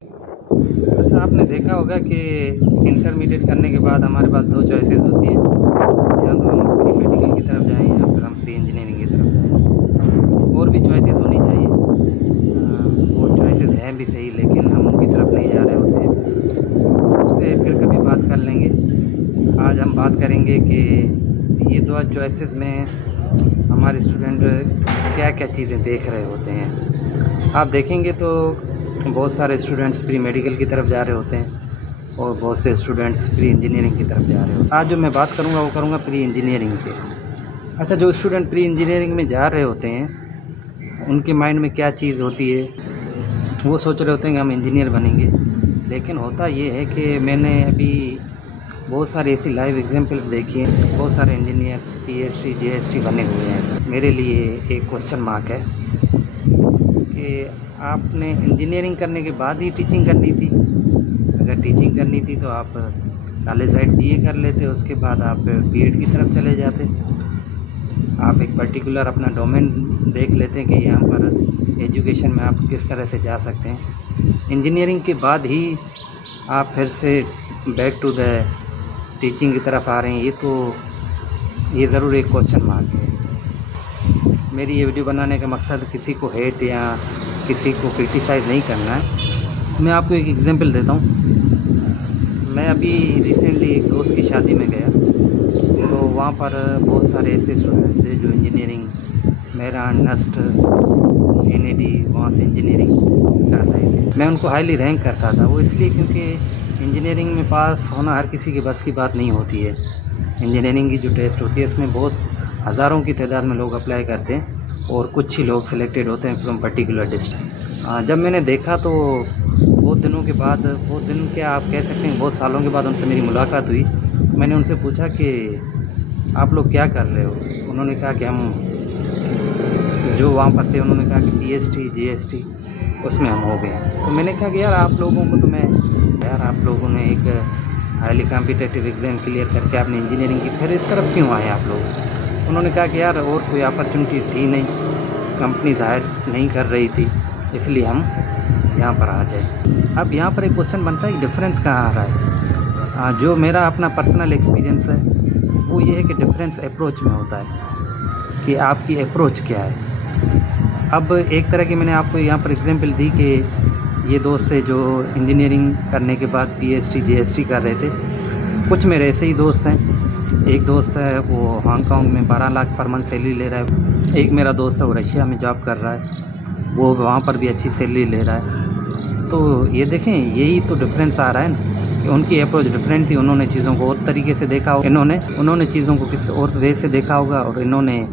अच्छा, आपने देखा होगा कि इंटरमीडिएट करने के बाद हमारे पास 2 चॉइसेस होती हैं, या तो हम प्री मेडिकल की तरफ जाएँ या फिर हम प्री इंजीनियरिंग की तरफ जाएँ। और भी चॉइसेस होनी चाहिए। वो चॉइसेस हैं भी सही, लेकिन हम उनकी तरफ नहीं जा रहे होते हैं। उस पे फिर कभी बात कर लेंगे। आज हम बात करेंगे कि ये 2 चॉइसेस में हमारे स्टूडेंट क्या-क्या चीज़ें देख रहे होते हैं। आप देखेंगे तो बहुत सारे स्टूडेंट्स प्री मेडिकल की तरफ जा रहे होते हैं और बहुत से स्टूडेंट्स प्री इंजीनियरिंग की तरफ जा रहे होते हैं। आज जो मैं बात करूँगा वो करूँगा प्री इंजीनियरिंग पे। अच्छा, जो स्टूडेंट प्री इंजीनियरिंग में जा रहे होते हैं उनके माइंड में क्या चीज़ होती है, वो सोच रहे होते हैं कि हम इंजीनियर बनेंगे। लेकिन होता ये है कि मैंने अभी बहुत सारे ऐसी लाइव एग्जांपल्स देखी हैं, बहुत सारे इंजीनियर्स पीएचडी जीएसटी बने हुए हैं। मेरे लिए एक क्वेश्चन मार्क है कि आपने इंजीनियरिंग करने के बाद ही टीचिंग करनी थी। अगर टीचिंग करनी थी तो आप कॉलेज साइड बीए कर लेते, उसके बाद आप बीएड की तरफ चले जाते। आप एक पर्टिकुलर अपना डोमेन देख लेते हैं कि यहाँ पर एजुकेशन में आप किस तरह से जा सकते हैं। इंजीनियरिंग के बाद ही आप फिर से बैक टू द टीचिंग की तरफ आ रहे हैं। ये ज़रूर एक क्वेश्चन मार्क है। मेरी ये वीडियो बनाने का मकसद किसी को हेट या किसी को क्रिटिसाइज़ नहीं करना है। मैं आपको एक एग्जांपल देता हूँ। मैं अभी रिसेंटली एक दोस्त की शादी में गया, तो वहाँ पर बहुत सारे ऐसे स्टूडेंट्स थे जो इंजीनियरिंग, मेरा नस्ट एनएडी वहाँ से इंजीनियरिंग कर रहे थे। मैं उनको हाईली रैंक करता था। वो इसलिए क्योंकि इंजीनियरिंग में पास होना हर किसी के बस की बात नहीं होती है। इंजीनियरिंग की जो टेस्ट होती है इसमें बहुत हज़ारों की तादाद में लोग अप्लाई करते हैं और कुछ ही लोग सिलेक्टेड होते हैं फ्रॉम पर्टिकुलर डिस्ट्रिक्ट। जब मैंने देखा तो बहुत दिनों के बाद, बहुत दिन क्या आप कह सकते हैं, बहुत सालों के बाद उनसे मेरी मुलाकात हुई। तो मैंने उनसे पूछा कि आप लोग क्या कर रहे हो। उन्होंने कहा कि हम जो वहाँ पर थे, उन्होंने कहा कि पीएचडी जीएसटी उसमें हम हो गए। तो मैंने कहा कि यार आप लोगों ने एक हाईली कॉम्पिटिटिव एग्ज़ाम क्लियर करके आपने इंजीनियरिंग की, फिर इस तरफ क्यों आए आप लोग। उन्होंने कहा कि यार और कोई अपॉर्चुनिटीज़ थी नहीं, कंपनीज हायर नहीं कर रही थी, इसलिए हम यहाँ पर आ जाए। अब यहाँ पर एक क्वेश्चन बनता है कि डिफरेंस कहाँ आ रहा है। जो मेरा अपना पर्सनल एक्सपीरियंस है वो ये है कि डिफरेंस अप्रोच में होता है कि आपकी अप्रोच क्या है। अब एक तरह की मैंने आपको यहाँ पर एग्जांपल दी कि ये दोस्त है जो इंजीनियरिंग करने के बाद पीएचडी जीएसटी कर रहे थे। कुछ मेरे ऐसे ही दोस्त हैं। एक दोस्त है वो हांगकांग में 12 लाख पर मंथ सैलरी ले रहा है। एक मेरा दोस्त है वो रशिया में जॉब कर रहा है, वो वहाँ पर भी अच्छी सैलरी ले रहा है। तो ये देखें, यही तो डिफरेंस आ रहा है ना कि उनकी अप्रोच डिफरेंट थी। उन्होंने चीज़ों को और तरीके से देखा होगा, उन्होंने चीज़ों को किसी और वे से देखा होगा और इन्होंने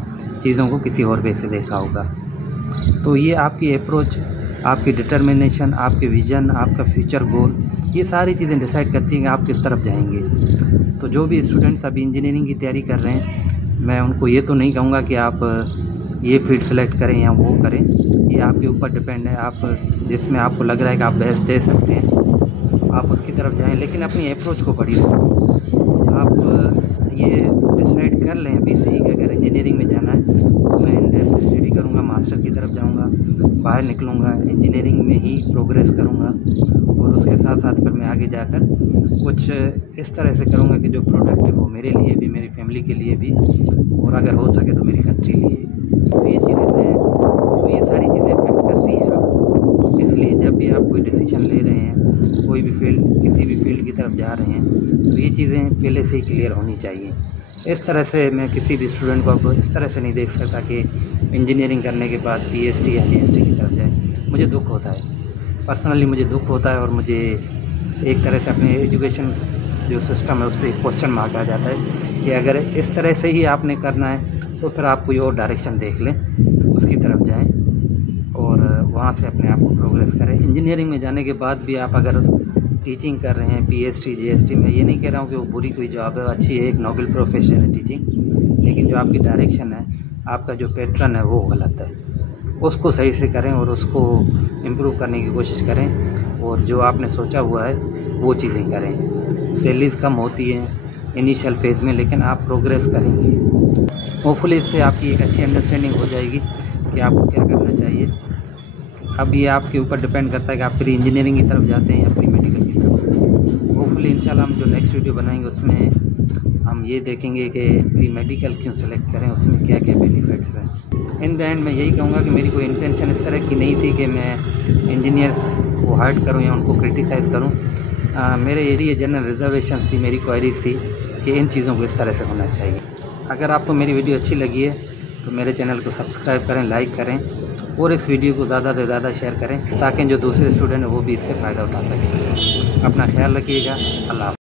चीज़ों को किसी और वे से देखा होगा। तो ये आपकी अप्रोच, आपकी डिटर्मिनेशन, आपके विज़न, आपका फ्यूचर गोल, ये सारी चीज़ें डिसाइड करती हैं कि आप किस तरफ जाएंगे। तो जो भी स्टूडेंट्स अभी इंजीनियरिंग की तैयारी कर रहे हैं, मैं उनको ये तो नहीं कहूँगा कि आप ये फील्ड सेलेक्ट करें या वो करें। ये आपके ऊपर डिपेंड है। आप जिसमें आपको लग रहा है कि आप बेस्ट दे सकते हैं, आप उसकी तरफ जाएँ, लेकिन अपनी अप्रोच को बढ़िए। आप ये डिसाइड कर लें अभी से ही कि अगर इंजीनियरिंग में जाना है तो मैं इन डेप्थ स्टडी करूँगा, मास्टर की तरफ जाऊँगा, बाहर निकलूँगा, इंजीनियरिंग में ही प्रोग्रेस करूँगा और उसके साथ साथ फिर मैं आगे जाकर कुछ इस तरह से करूँगा कि जो प्रोडक्टिव हो मेरे लिए भी, मेरी फैमिली के लिए भी, और अगर हो सके तो मेरी कंट्री लिए। तो ये सारी चीज़ें अफेक्ट करती हैं आपको। इसलिए जब भी आप कोई डिसीजन ले रहे हैं, कोई भी फील्ड, किसी भी फील्ड की तरफ जा रहे हैं, तो ये चीज़ें पहले से ही क्लियर होनी चाहिए। इस तरह से मैं किसी भी स्टूडेंट को अब इस तरह से नहीं देख सकता कि इंजीनियरिंग करने के बाद पीएचडी या जीएसटी की तरफ जाए। मुझे दुख होता है, पर्सनली मुझे दुख होता है, और मुझे एक तरह से अपने एजुकेशन जो सिस्टम है उस पर क्वेश्चन मार्क आ जाता है कि अगर इस तरह से ही आपने करना है तो फिर आप कोई और डायरेक्शन देख लें, उसकी तरफ जाएं और वहाँ से अपने आप को प्रोग्रेस करें। इंजीनियरिंग में जाने के बाद भी आप अगर टीचिंग कर रहे हैं पीएचडी जीएसटी में, ये नहीं कह रहा हूँ कि वो बुरी कोई जॉब है, अच्छी है, एक नोबल प्रोफेशन है टीचिंग, लेकिन जो आपकी डायरेक्शन है, आपका जो पैटर्न है वो गलत है। उसको सही से करें और उसको इम्प्रूव करने की कोशिश करें और जो आपने सोचा हुआ है वो चीज़ें करें। सैलरीज कम होती हैं इनिशियल फेज़ में, लेकिन आप प्रोग्रेस करेंगे। होपफुली इससे आपकी एक अच्छी अंडरस्टैंडिंग हो जाएगी कि आपको क्या करना चाहिए। अब ये आपके ऊपर डिपेंड करता है कि आप प्री इंजीनियरिंग की तरफ जाते हैं या प्री मेडिकल की तरफ। होपफुली इंशाल्लाह हम जो नेक्स्ट वीडियो बनाएंगे उसमें हम ये देखेंगे कि प्री मेडिकल क्यों सेलेक्ट करें, उसमें क्या क्या बेनिफिट्स हैं। इन द एंड मैं यही कहूँगा कि मेरी कोई इंटेंशन इस तरह की नहीं थी कि मैं इंजीनियर्स को हर्ट करूँ या उनको क्रिटिसाइज़ करूँ। मेरे एरिया जनरल रिजर्वेशंस थी, मेरी क्वेरीज थी कि इन चीज़ों को इस तरह से होना चाहिए। अगर आपको मेरी वीडियो अच्छी लगी है तो मेरे चैनल को सब्सक्राइब करें, लाइक करें और इस वीडियो को ज़्यादा से ज़्यादा शेयर करें ताकि जो दूसरे स्टूडेंट हैं वो भी इससे फ़ायदा उठा सकें। अपना ख्याल रखिएगा। अल्लाह हाफ़िज़।